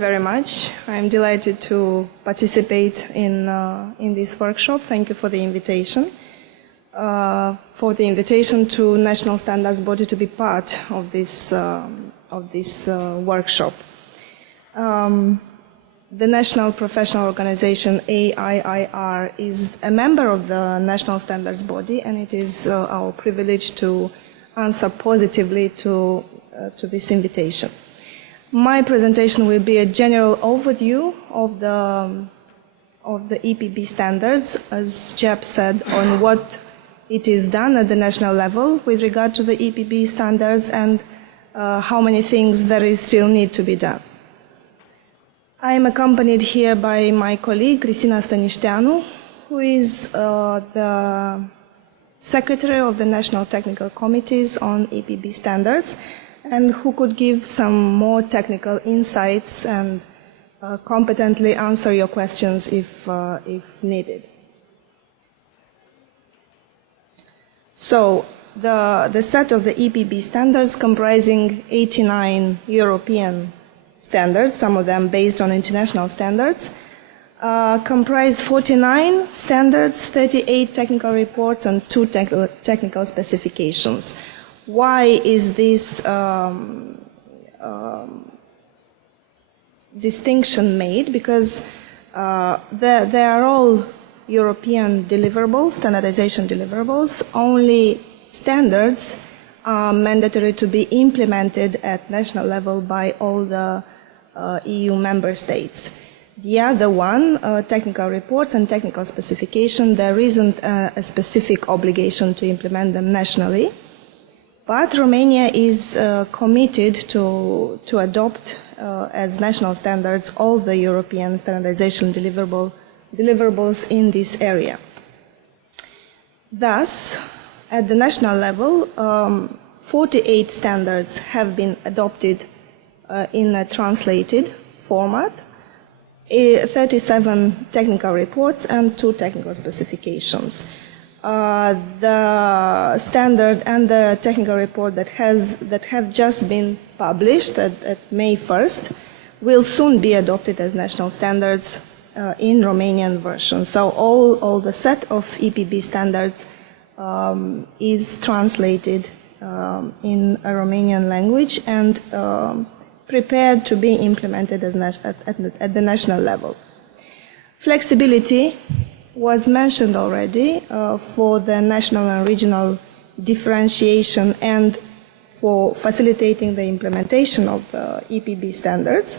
very much. I'm delighted to participate in this workshop. Thank you for the invitation. To National Standards Body to be part of this workshop. The National Professional Organization AIIR is a member of the National Standards Body, and it is our privilege to answer positively to this invitation. My presentation will be a general overview of the EPB standards, as Jeb said, on what it is done at the national level with regard to the EPB standards and how many things there is still need to be done. I am accompanied here by my colleague, Cristina Stănișteanu, who is the Secretary of the National Technical Committees on EPB standards, and who could give some more technical insights and competently answer your questions if needed. So, the set of the EPB standards comprising 89 European standards, some of them based on international standards, comprise 49 standards, 38 technical reports, and 2 technical specifications. Why is this distinction made? Because they are all European deliverables, standardization deliverables. Only standards are mandatory to be implemented at national level by all the EU member states. The other one, technical reports and technical specification, there isn't a specific obligation to implement them nationally. But Romania is committed to adopt as national standards all the European standardization deliverables in this area. Thus, at the national level, 48 standards have been adopted in a translated format, 37 technical reports, and 2 technical specifications. The standard and the technical report that have just been published at May 1st will soon be adopted as national standards in Romanian version. So all the set of EPB standards is translated in a Romanian language and prepared to be implemented as at the national level. Flexibility was mentioned already for the national and regional differentiation and for facilitating the implementation of the EPB standards.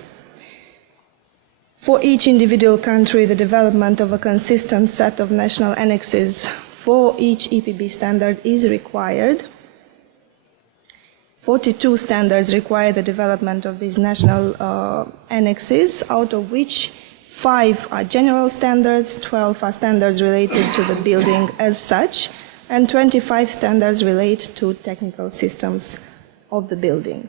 For each individual country, the development of a consistent set of national annexes for each EPB standard is required. 42 standards require the development of these national annexes, out of which 5 are general standards, 12 are standards related to the building as such, and 25 standards relate to technical systems of the building.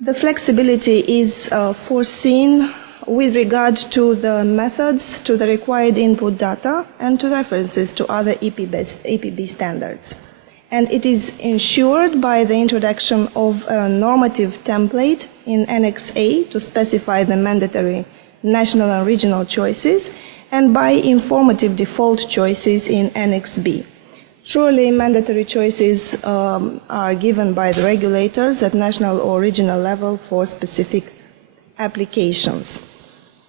The flexibility is foreseen with regard to the methods, to the required input data, and to references to other EPB standards. And it is ensured by the introduction of a normative template in Annex A to specify the mandatory national and regional choices, and by informative default choices in Annex B. Surely mandatory choices are given by the regulators at national or regional level for specific applications.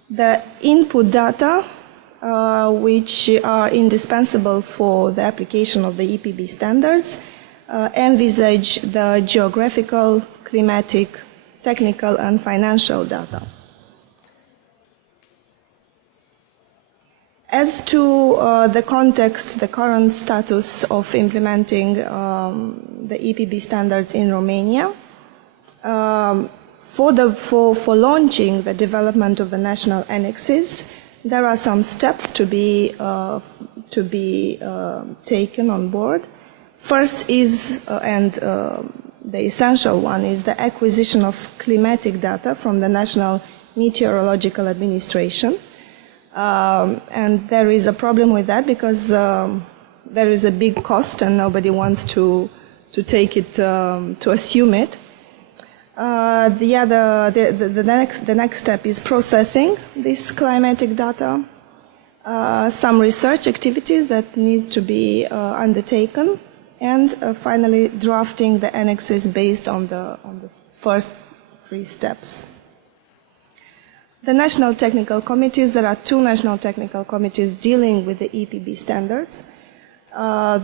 The input data which are indispensable for the application of the EPB standards envisage the geographical, climatic, technical, and financial data. As to the context, the current status of implementing the EPB standards in Romania, for launching the development of the national annexes, there are some steps to be taken on board. First is, the essential one, is the acquisition of climatic data from the National Meteorological Administration. And there is a problem with that because there is a big cost and nobody wants to take it, to assume it. The next step is processing this climatic data, some research activities that needs to be undertaken, and finally drafting the annexes based on the first 3 steps. The national technical committees, there are 2 national technical committees dealing with the EPB standards.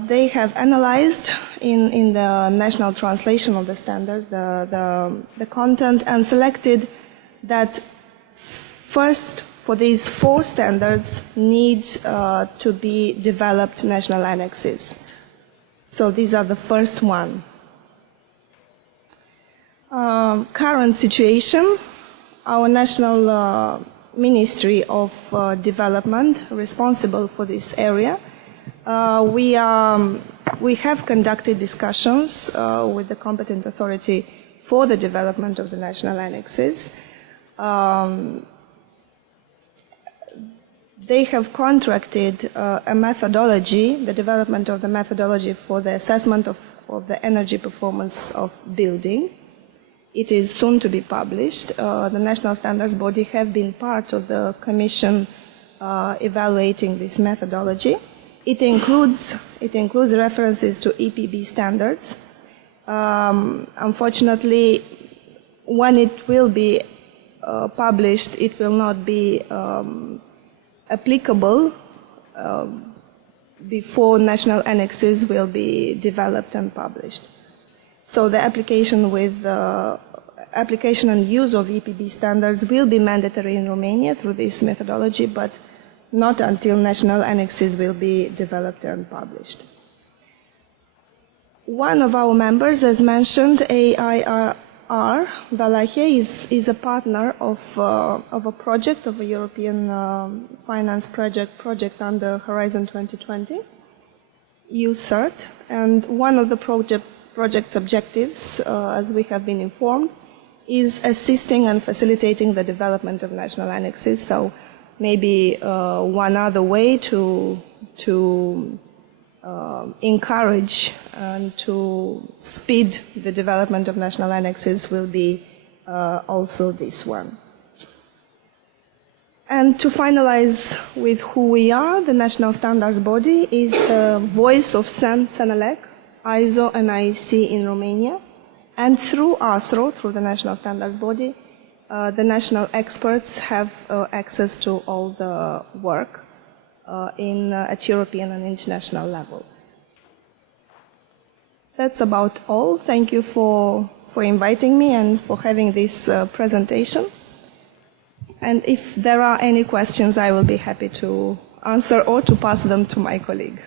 They have analyzed in the national translation of the standards the content and selected that first for these 4 standards needs to be developed national annexes. So these are the first one. Current situation, our national Ministry of Development responsible for this area, we have conducted discussions with the competent authority for the development of the national annexes. They have contracted a methodology, the development of the methodology for the assessment of the energy performance of building. It is soon to be published. The national standards body have been part of the commission evaluating this methodology. It includes references to EPB standards. Unfortunately, when it will be published, it will not be applicable before national annexes will be developed and published. So the application and use of EPB standards will be mandatory in Romania through this methodology, but not until national annexes will be developed and published. One of our members, as mentioned, AIRR, Valahia, is a partner of a project, of a European finance project under Horizon 2020, EU-CERT, and one of the project's objectives, as we have been informed, is assisting and facilitating the development of national annexes. So maybe one other way to encourage and to speed the development of national annexes will be also this one. And to finalize with who we are, the national standards body is the voice of Senelec, ISO and IEC in Romania, and through ASRO, through the national standards body, the national experts have access to all the work at European and international level. That's about all. Thank you for inviting me and for having this presentation. And if there are any questions, I will be happy to answer or to pass them to my colleague.